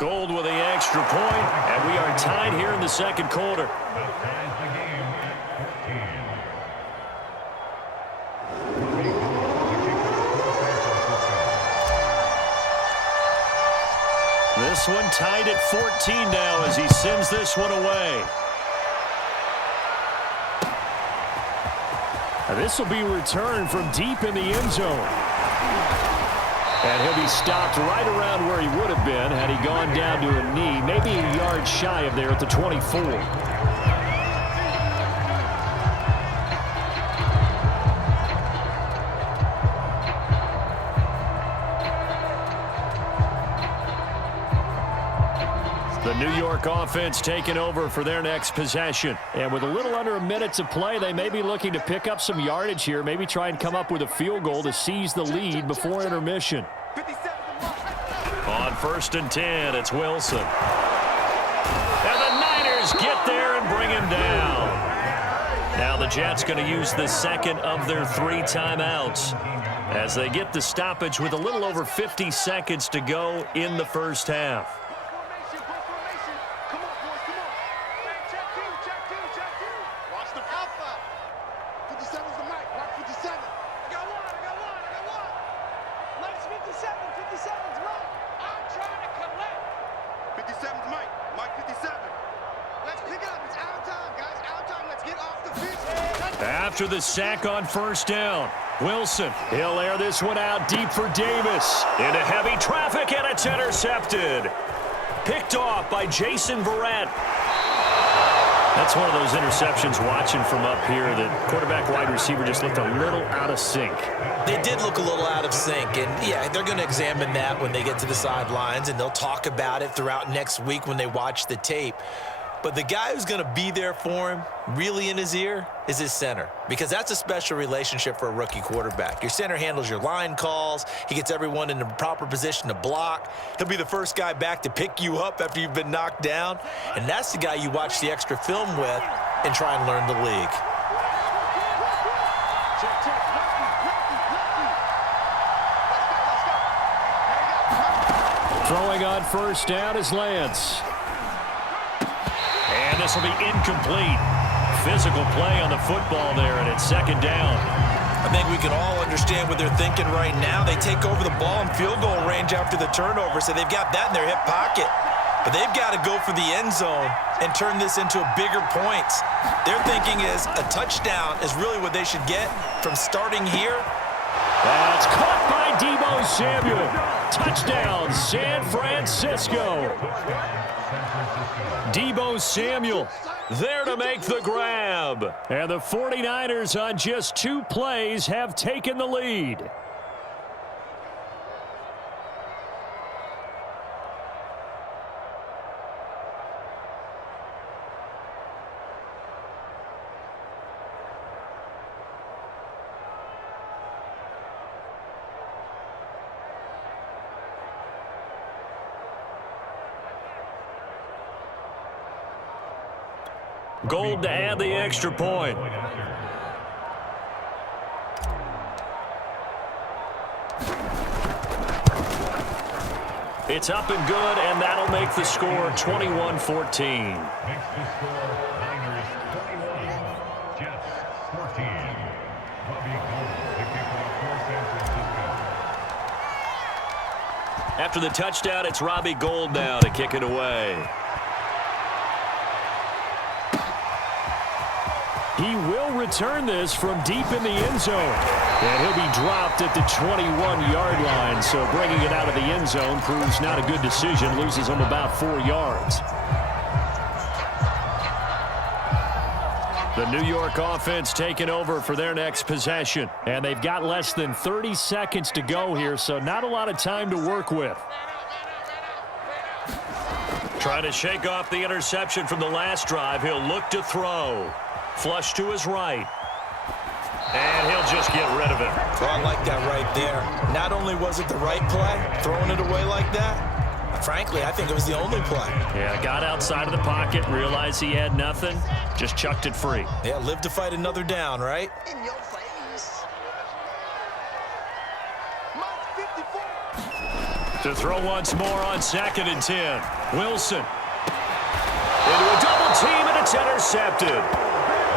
Gold with the extra point, and we are tied here in the second quarter. This one tied at 14 now as he sends this one away. This will be returned from deep in the end zone. And he'll be stopped right around where he would have been had he gone down to a knee, maybe a yard shy of there at the 24. The New York offense taking over for their next possession. And with a little under a minute to play, they may be looking to pick up some yardage here, maybe try and come up with a field goal to seize the lead before intermission. On 1st and 10, it's Wilson. And the Niners get there and bring him down. Now the Jets going to use the second of their 3 timeouts as they get the stoppage with a little over 50 seconds to go in the first half. After the sack on 1st down, Wilson, he'll air this one out deep for Davis. Into heavy traffic, and it's intercepted. Picked off by Jason Verrett. That's one of those interceptions watching from up here. The quarterback wide receiver just looked a little out of sync. They did look a little out of sync, and yeah, they're going to examine that when they get to the sidelines, and they'll talk about it throughout next week when they watch the tape. But the guy who's going to be there for him, really in his ear, is his center. Because that's a special relationship for a rookie quarterback. Your center handles your line calls. He gets everyone in the proper position to block. He'll be the first guy back to pick you up after you've been knocked down. And that's the guy you watch the extra film with and try and learn the league. Throwing on 1st down is Lance. And this will be incomplete. Physical play on the football there, and it's 2nd down. I think we can all understand what they're thinking right now. They take over the ball in field goal range after the turnover, so they've got that in their hip pocket. But they've got to go for the end zone and turn this into bigger points. Their thinking is a touchdown is really what they should get from starting here. That's caught by Deebo Samuel. Touchdown, San Francisco. Deebo Samuel there to make the grab. And the 49ers on just 2 plays have taken the lead. Gold to add the extra point. It's up and good, and that'll make the score 21-14. After the touchdown, it's Robbie Gould now to kick it away. He will return this from deep in the end zone. And he'll be dropped at the 21-yard line. So bringing it out of the end zone proves not a good decision. Loses him about 4 yards. The New York offense taking over for their next possession. And they've got less than 30 seconds to go here, so not a lot of time to work with. Trying to shake off the interception from the last drive. He'll look to throw. Flush to his right. And he'll just get rid of it. Well, I like that right there. Not only was it the right play, throwing it away like that, frankly, I think it was the only play. Yeah, got outside of the pocket, realized he had nothing, just chucked it free. Yeah, live to fight another down, right? In your face. Mark 54. To throw once more on 2nd and 10. Wilson. Into a double team, and it's intercepted.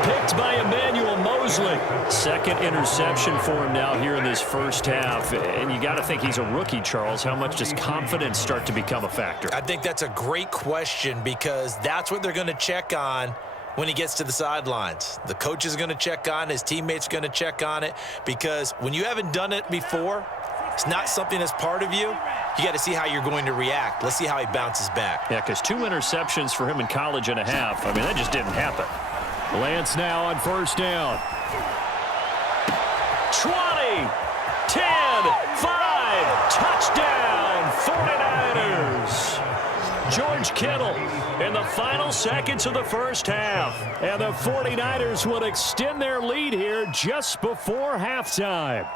Picked by Emmanuel Mosley. 2nd interception for him now here in this first half. And you got to think he's a rookie, Charles. How much does confidence start to become a factor? I think that's a great question because that's what they're going to check on when he gets to the sidelines. The coach is going to check on, his teammates are going to check on it, because when you haven't done it before, it's not something that's part of you. You got to see how you're going to react. Let's see how he bounces back. Yeah, because 2 interceptions for him in college and a half. I mean, that just didn't happen. Lance now on 1st down. 20, 10, 5, touchdown, 49ers. George Kittle in the final seconds of the first half. And the 49ers will extend their lead here just before halftime.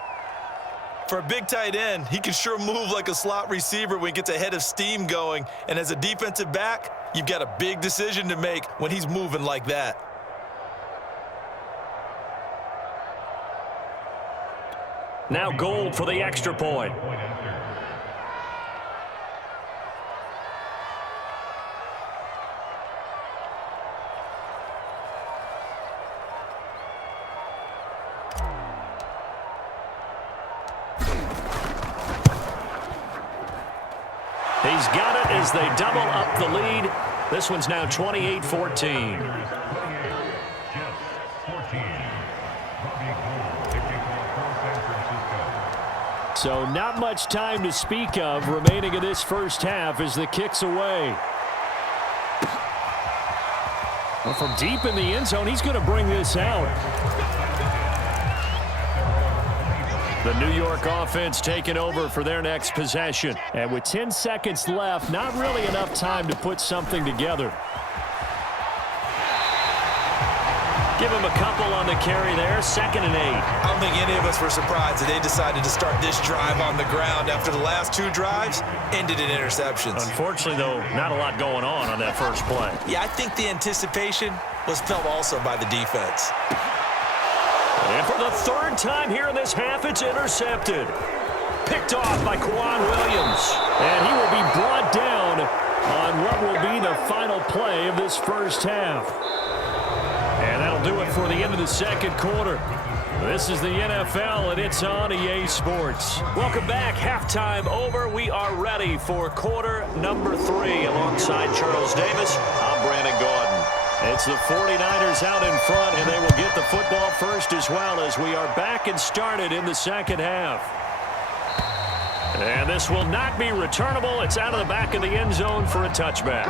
For a big tight end, he can sure move like a slot receiver when he gets a head of steam going. And as a defensive back, you've got a big decision to make when he's moving like that. Now Gold for the extra point. He's got it as they double up the lead. This one's now 28-14. So not much time to speak of remaining in this first half as the kick's away. Well, from deep in the end zone, he's going to bring this out. The New York offense taking over for their next possession. And with 10 seconds left, not really enough time to put something together. Give him a couple on the carry there, 2nd and 8. I don't think any of us were surprised that they decided to start this drive on the ground after the last 2 drives ended in interceptions. Unfortunately, though, not a lot going on that first play. Yeah, I think the anticipation was felt also by the defense. And for the 3rd time here in this half, it's intercepted. Picked off by Quan Williams. And he will be brought down on what will be the final play of this first half. And that'll do it for the end of the 2nd quarter. This is the NFL, and it's on EA Sports. Welcome back. Halftime over. We are ready for quarter number 3. Alongside Charles Davis, I'm Brandon Gaudin. It's the 49ers out in front, and they will get the football first as well as we are back and started in the 2nd half. And this will not be returnable. It's out of the back of the end zone for a touchback.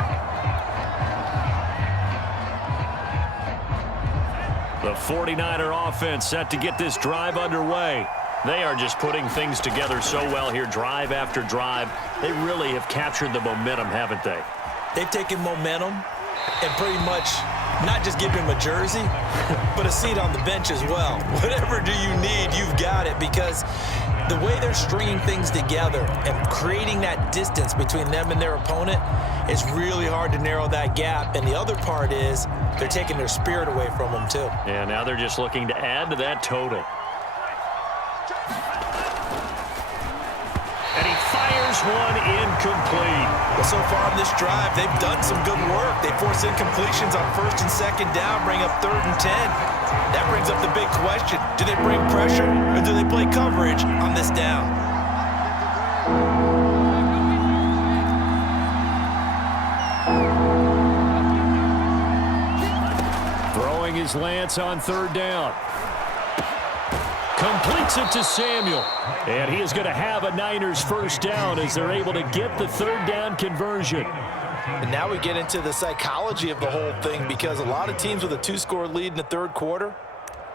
The 49er offense set to get this drive underway. They are just putting things together so well here, drive after drive. They really have captured the momentum, haven't they? They've taken momentum and pretty much not just give him a jersey, but a seat on the bench as well. Whatever do you need, you've got it, because the way they're stringing things together and creating that distance between them and their opponent is really hard to narrow that gap. And the other part is they're taking their spirit away from them too. Yeah, now they're just looking to add to that total. And he fires one incomplete. Well, so far in this drive, they've done some good work. They force incompletions on 1st and 2nd down, bring up 3rd and 10. That brings up the big question. Do they bring pressure or do they play coverage on this down? Throwing his Lance on 3rd down. Completes it to Samuel. And he is going to have a Niners first down as they're able to get the 3rd down conversion. And now we get into the psychology of the whole thing, because a lot of teams with a 2-score lead in the 3rd quarter,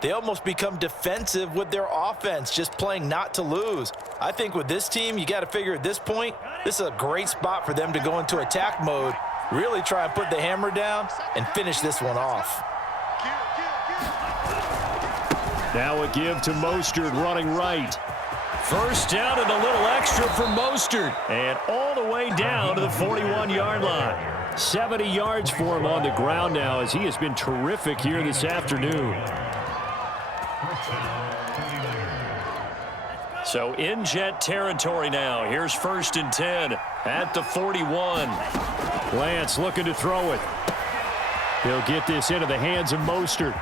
they almost become defensive with their offense, just playing not to lose. I think with this team, you got to figure at this point, this is a great spot for them to go into attack mode, really try and put the hammer down and finish this one off. Now a give to Mostert running right. First down and a little extra for Mostert. And all the way down to the 41-yard line. 70 yards for him on the ground now as he has been terrific here this afternoon. So in Jet territory now. Here's 1st and 10 at the 41. Lance looking to throw it. He'll get this into the hands of Mostert.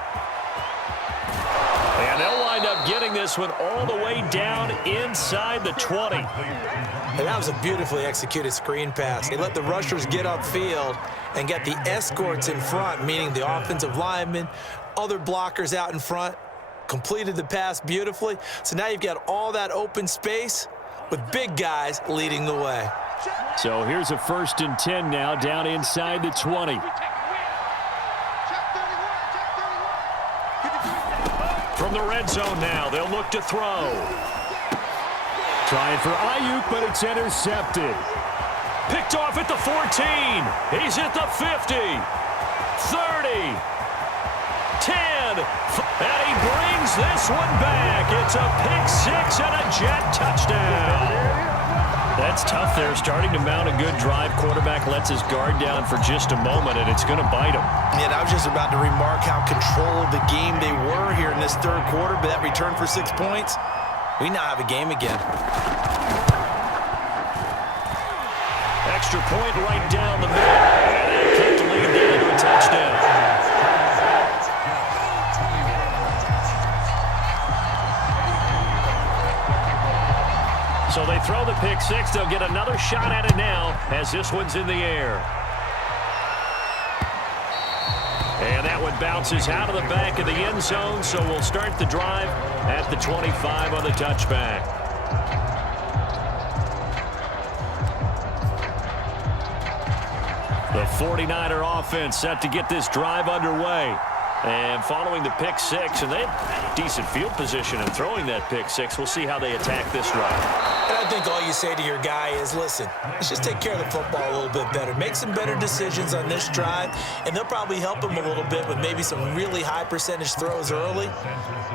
And they'll wind up getting this one all the way down inside the 20. And that was a beautifully executed screen pass. They let the rushers get upfield and get the escorts in front, meaning the offensive linemen, other blockers out in front, completed the pass beautifully. So now you've got all that open space with big guys leading the way. So here's a 1st and 10 now down inside the 20. From the red zone now, they'll look to throw. Trying for Ayuk, but it's intercepted. Picked off at the 14. He's at the 50. 30. 10. And he brings this one back. It's a pick-6 and a Jet touchdown. That's tough there. Starting to mount a good drive. Quarterback lets his guard down for just a moment, and it's going to bite him. And I was just about to remark how controlled the game they were here in this third quarter, but that return for 6 points, we now have a game again. Extra point right down the middle. And that kicked the lead down to a touchdown. So they throw the pick-6. They'll get another shot at it now as this one's in the air. And that one bounces out of the back of the end zone, so we'll start the drive at the 25 on the touchback. The 49er offense set to get this drive underway. And following the pick-6, and they have decent field position in throwing that pick-6. We'll see how they attack this drive. And I think all you say to your guy is, listen, let's just take care of the football a little bit better. Make some better decisions on this drive, and they'll probably help him a little bit with maybe some really high percentage throws early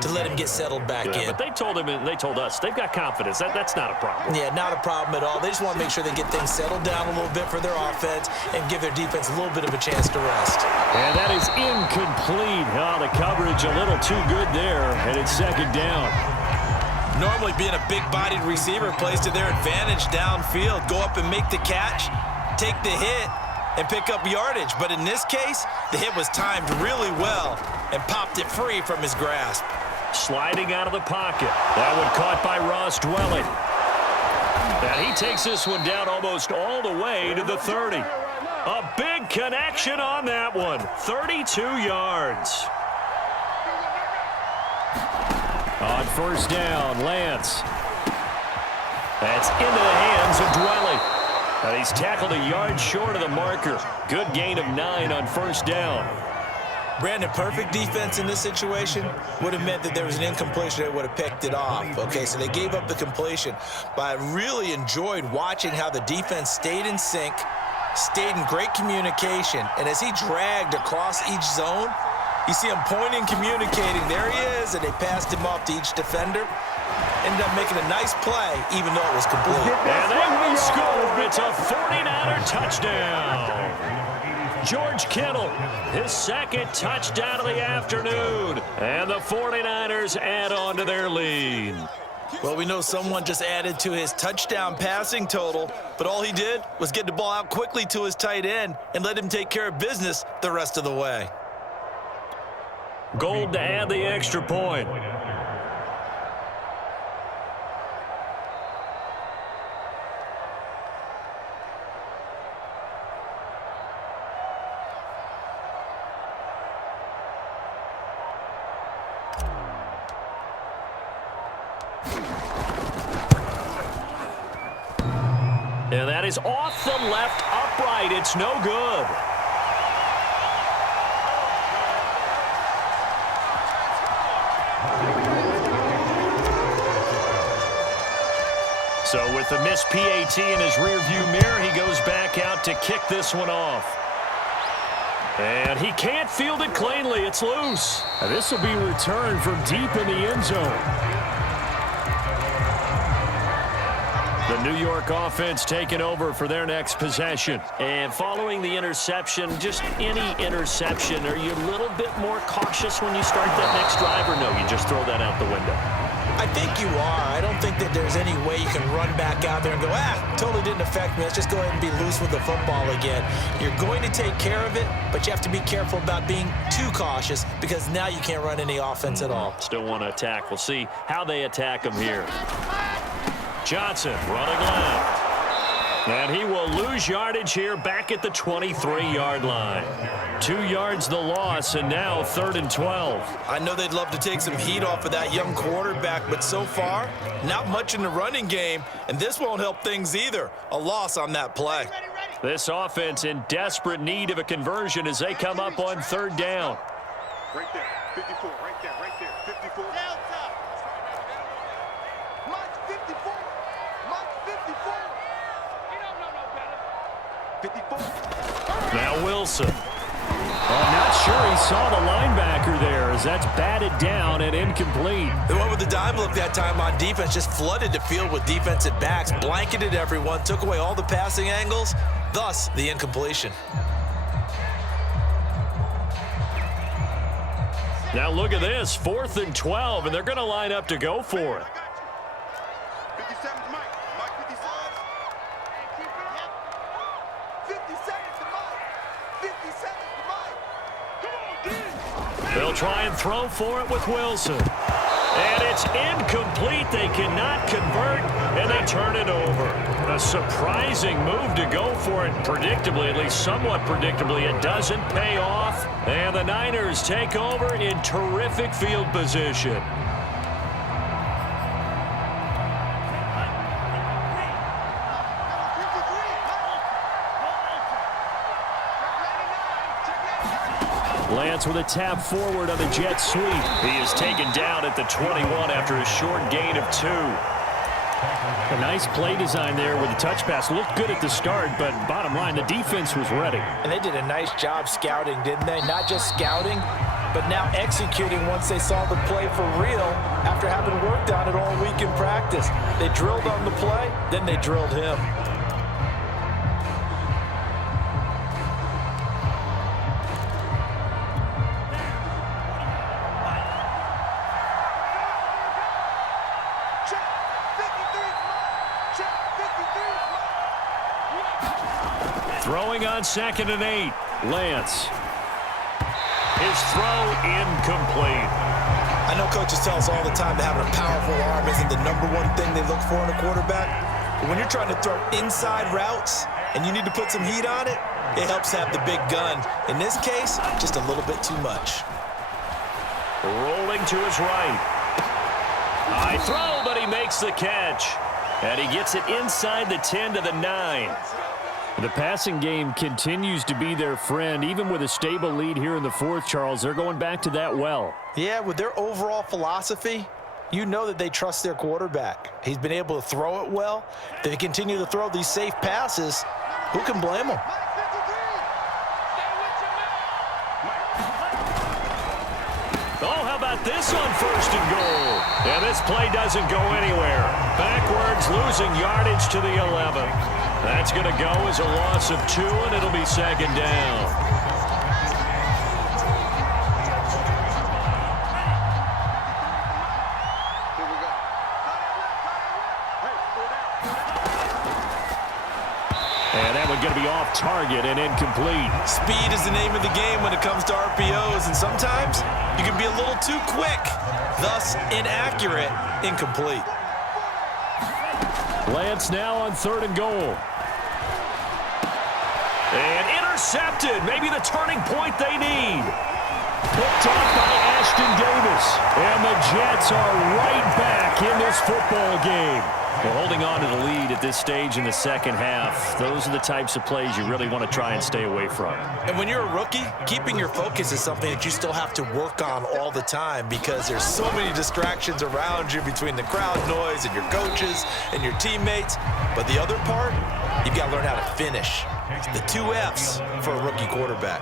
to let him get settled back in. But they told him, and they told us, they've got confidence. That's not a problem. Yeah, not a problem at all. They just want to make sure they get things settled down a little bit for their offense and give their defense a little bit of a chance to rest. And that is incomplete. Oh, the coverage a little too good there, and it's 2nd down. Normally being a big-bodied receiver plays to their advantage downfield. Go up and make the catch, take the hit, and pick up yardage. But in this case, the hit was timed really well and popped it free from his grasp. Sliding out of the pocket. That one caught by Ross Dwelling. And he takes this one down almost all the way to the 30. A big connection on that one. 32 yards. On 1st down, Lance. That's into the hands of Dwelling. And he's tackled a yard short of the marker. Good gain of 9 on 1st down. Brandon, perfect defense in this situation would have meant that there was an incompletion that would have picked it off. Okay, so they gave up the completion. But I really enjoyed watching how the defense stayed in sync, stayed in great communication. And as he dragged across each zone, you see him pointing, communicating. There he is, and they passed him off to each defender. Ended up making a nice play, even though it was complete. And they will score. It's a 49er touchdown. George Kittle, his 2nd touchdown of the afternoon. And the 49ers add on to their lead. Well, we know someone just added to his touchdown passing total, but all he did was get the ball out quickly to his tight end and let him take care of business the rest of the way. Gold to add the extra point. And that is off the left upright. It's no good. So with the missed PAT in his rearview mirror, he goes back out to kick this one off. And he can't field it cleanly. It's loose. And this will be returned from deep in the end zone. The New York offense taking over for their next possession. And following the interception, just any interception, are you a little bit more cautious when you start that next drive, or no, you just throw that out the window? I think you are. I don't don't think that there's any way you can run back out there and go, totally didn't affect me. Let's just go ahead and be loose with the football again. You're going to take care of it, but you have to be careful about being too cautious because now you can't run any offense at all. Still want to attack. We'll see how they attack him here. Johnson running left. And he will lose yardage here back at the 23-yard line. 2 yards the loss, and now 3rd and 12. I know they'd love to take some heat off of that young quarterback, but so far, not much in the running game, and this won't help things either. A loss on that play. This offense in desperate need of a conversion as they come up on 3rd down. Right there, 54, right there, 54. Down top. March 54. March 54. You don't know no better. 54. Now Wilson. I'm not sure he saw the linebacker there as that's batted down and incomplete. They went with the dime look that time on defense, just flooded the field with defensive backs, blanketed everyone, took away all the passing angles, thus the incompletion. Now look at this, 4th and 12, and they're going to line up to go for it. 57's Mike. Mike 57. 57's the Mike. 57's the Mike. Come on, D. They'll try and throw for it with Wilson. And it's incomplete. They cannot convert, and they turn it over. A surprising move to go for it. Predictably, at least somewhat predictably, it doesn't pay off. And the Niners take over in terrific field position. Lance with a tap forward on the jet sweep. He is taken down at the 21 after a short gain of 2. A nice play design there with the touch pass. Looked good at the start, but bottom line, the defense was ready. And they did a nice job scouting, didn't they? Not just scouting, but now executing once they saw the play for real after having worked on it all week in practice. They drilled on the play, then they drilled him. Throwing on 2nd and 8. Lance. His throw incomplete. I know coaches tell us all the time that having a powerful arm isn't the #1 thing they look for in a quarterback. But when you're trying to throw inside routes and you need to put some heat on it, it helps have the big gun. In this case, just a little bit too much. Rolling to his right. High throw, but he makes the catch. And he gets it inside the 10 to the 9. The passing game continues to be their friend. Even with a stable lead here in the 4th, Charles, they're going back to that well. Yeah, with their overall philosophy, you know that they trust their quarterback. He's been able to throw it well. They continue to throw these safe passes. Who can blame them? Oh, how about this on 1st and goal? And this play doesn't go anywhere. Backwards, losing yardage to the 11. That's going to go as a loss of 2, and it'll be 2nd down. And that one's going to be off target and incomplete. Speed is the name of the game when it comes to RPOs, and sometimes you can be a little too quick, thus inaccurate, incomplete. Lance now on 3rd and goal. And intercepted. Maybe the turning point they need. Picked off by Ashton Davis. And the Jets are right back in this football game. Well, holding on to the lead at this stage in the 2nd half, those are the types of plays you really want to try and stay away from. And when you're a rookie, keeping your focus is something that you still have to work on all the time because there's so many distractions around you between the crowd noise and your coaches and your teammates. But the other part, you've got to learn how to finish. The 2 F's for a rookie quarterback.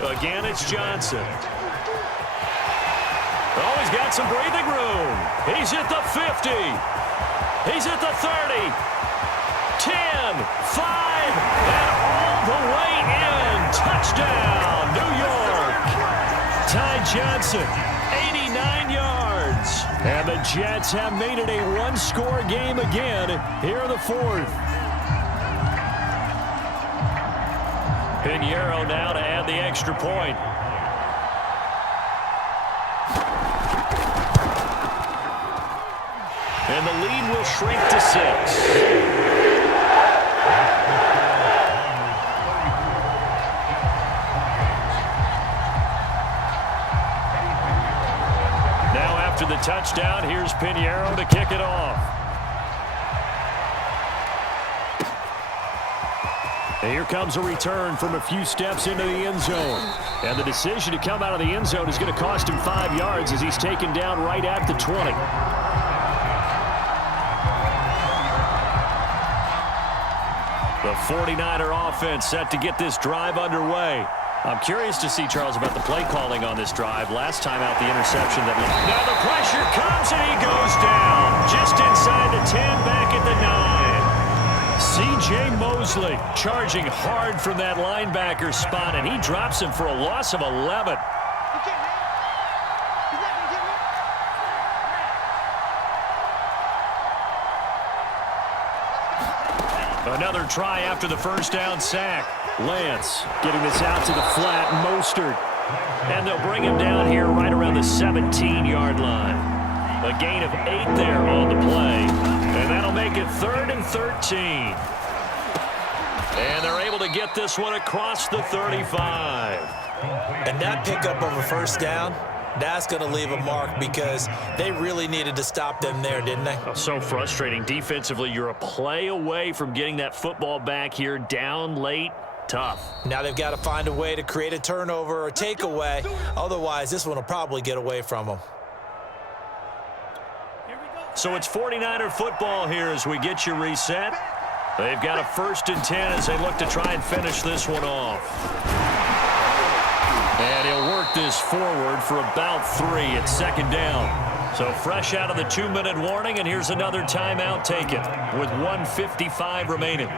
Again, it's Johnson. Oh, he's got some breathing room. He's at the 50. He's at the 30. 10, 5, and all the way in. Touchdown, New York. Ty Johnson, 89 yards. And the Jets have made it a one-score game again here in the fourth. Pinheiro now to add the extra point. And the lead will shrink to 6. After the touchdown, here's Pinheiro to kick it off. And here comes a return from a few steps into the end zone. And the decision to come out of the end zone is going to cost him 5 yards as he's taken down right at the 20. The 49er offense set to get this drive underway. I'm curious to see, Charles, about the play calling on this drive. Last time out, the interception that... Now the pressure comes and he goes down. Just inside the 10, back at the 9. C.J. Mosley charging hard from that linebacker spot, and he drops him for a loss of 11. Another try after the first down sack. Lance getting this out to the flat. Mostert. And they'll bring him down here right around the 17-yard line. A gain of 8 there on the play. And that'll make it 3rd and 13. And they're able to get this one across the 35. And that pickup of a first down, that's going to leave a mark because they really needed to stop them there, didn't they? So frustrating. Defensively, you're a play away from getting that football back here down late. Tough. Now they've got to find a way to create a turnover or takeaway. Otherwise, this one will probably get away from them. So it's 49er football here as we get you reset. They've got a 1st and 10 as they look to try and finish this one off. And he'll work this forward for about 3. It's 2nd down. So fresh out of the 2-minute warning, and here's another timeout taken with 1:55 remaining.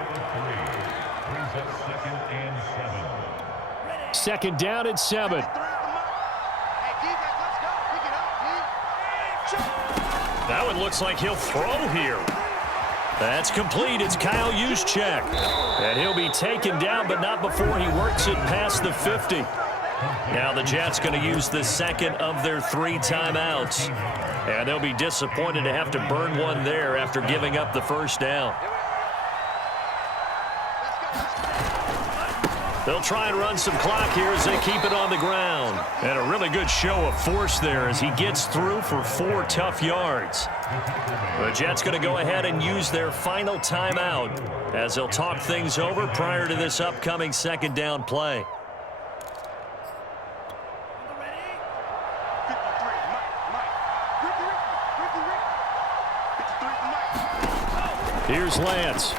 2nd down at 7. That one looks like he'll throw here. That's complete. It's Kyle Juszczyk. And he'll be taken down, but not before he works it past the 50. Now the Jets going to use the 2nd of their 3 timeouts. And they'll be disappointed to have to burn one there after giving up the first down. They'll try and run some clock here as they keep it on the ground. And a really good show of force there as he gets through for 4 tough yards. The Jets going to go ahead and use their final timeout as they'll talk things over prior to this upcoming 2nd down play. Here's Lance.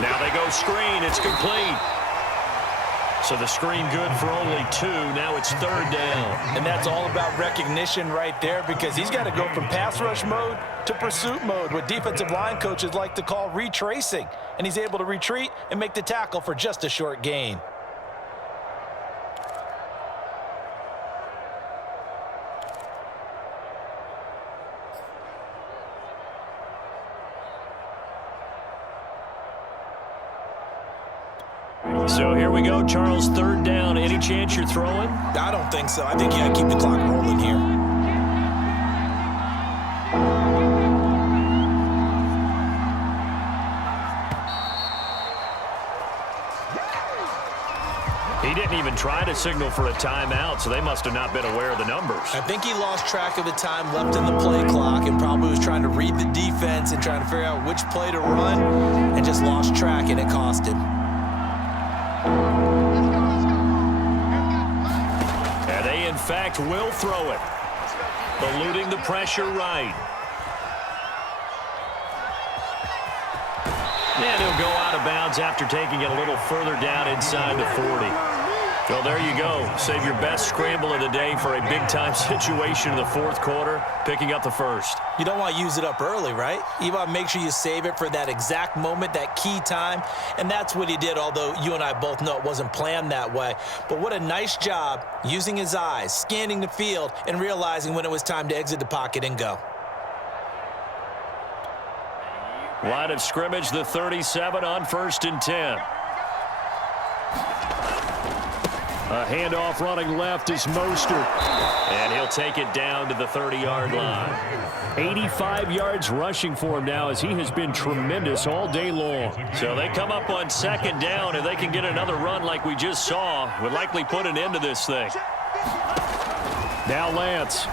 Now they go screen. It's complete. So the screen good for only 2. Now it's 3rd down. And that's all about recognition right there because he's got to go from pass rush mode to pursuit mode, what defensive line coaches like to call retracing. And he's able to retreat and make the tackle for just a short gain. So here we go, Charles, 3rd down. Any chance you're throwing? I don't think so. I think you got to keep the clock rolling here. He didn't even try to signal for a timeout, so they must have not been aware of the numbers. I think he lost track of the time left in the play clock and probably was trying to read the defense and trying to figure out which play to run and just lost track, and it cost him. And they, in fact, will throw it. Eluding the pressure right. And he'll go out of bounds after taking it a little further down inside the 40. Well, there you go. Save your best scramble of the day for a big-time situation in the fourth quarter, picking up the first. You don't want to use it up early, right? You want to make sure you save it for that exact moment, that key time, and that's what he did, although you and I both know it wasn't planned that way. But what a nice job using his eyes, scanning the field, and realizing when it was time to exit the pocket and go. Line of scrimmage, the 37 on 1st and 10. A handoff running left is Mostert. And he'll take it down to the 30-yard line. 85 yards rushing for him now as he has been tremendous all day long. So they come up on 2nd down. If they can get another run like we just saw, would likely put an end to this thing. Now Lance.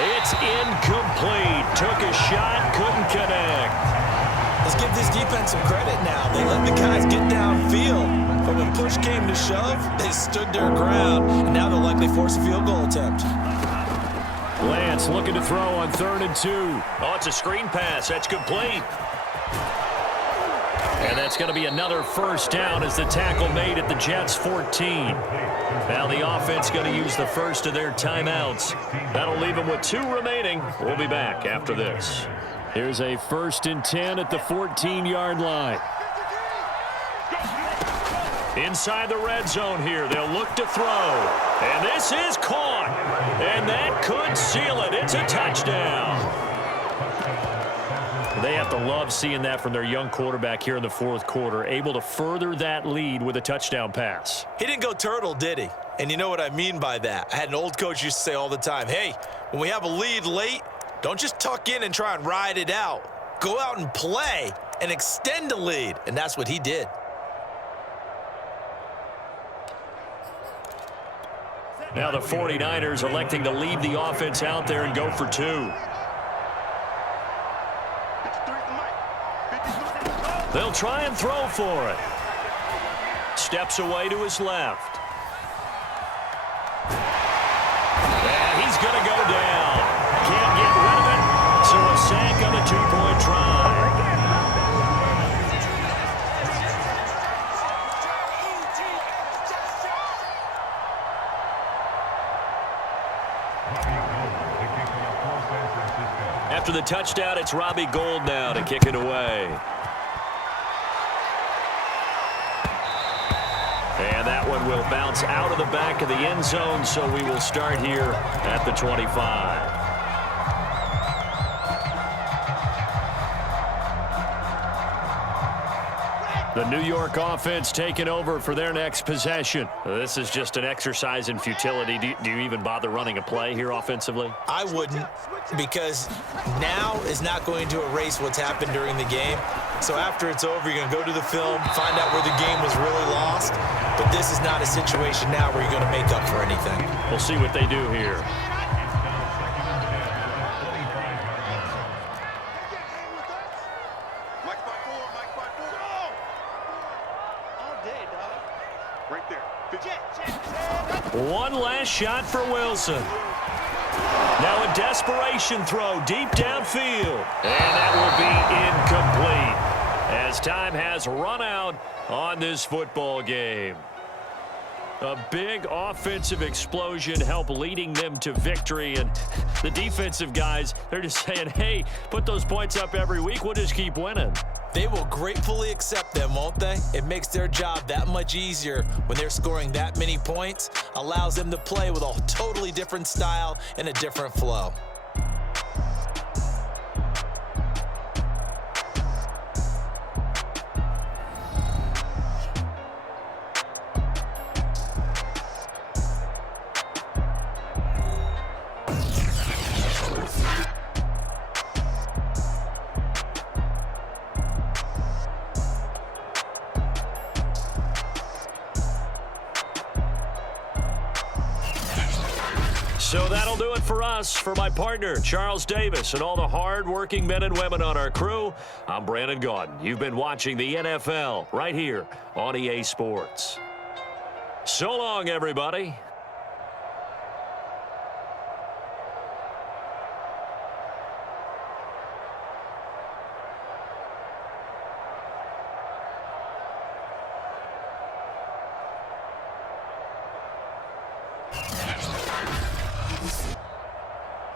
It's incomplete. Took a shot, couldn't connect. Let's give this defense some credit now. They let the guys get downfield. But when push came to shove, they stood their ground. And now they'll likely force a field goal attempt. Lance looking to throw on 3rd and 2. Oh, it's a screen pass. That's complete. And that's going to be another first down as the tackle made at the Jets' 14. Now the offense going to use the first of their timeouts. That'll leave them with 2 remaining. We'll be back after this. Here's a 1st and 10 at the 14-yard line. Inside the red zone here. They'll look to throw. And this is caught. And that could seal it. It's a touchdown. They have to love seeing that from their young quarterback here in the fourth quarter, able to further that lead with a touchdown pass. He didn't go turtle, did he? And you know what I mean by that. I had an old coach used to say all the time, hey, when we have a lead late, don't just tuck in and try and ride it out. Go out and play and extend the lead. And that's what he did. Now the 49ers electing to leave the offense out there and go for 2. They'll try and throw for it. Steps away to his left. And he's going to go down. Can't get rid of it. So a sack on the 2-point try. After the touchdown, it's Robbie Gould now to kick it away. And that one will bounce out of the back of the end zone, so we will start here at the 25. The New York offense taking over for their next possession. This is just an exercise in futility. Do you even bother running a play here offensively? I wouldn't, because now is not going to erase what's happened during the game. So after it's over, you're going to go to the film, find out where the game was really lost. But this is not a situation now where you're going to make up for anything. We'll see what they do here. One last shot for Wilson. Now a desperation throw deep downfield. And that will be incomplete as time has run out on this football game. A big offensive explosion helped leading them to victory. And the defensive guys, they're just saying, hey, put those points up every week. We'll just keep winning. They will gratefully accept them, won't they? It makes their job that much easier when they're scoring that many points. Allows them to play with a totally different style and a different flow. So that'll do it for us. For my partner, Charles Davis, and all the hard-working men and women on our crew, I'm Brandon Gaudin. You've been watching the NFL right here on EA Sports. So long, everybody.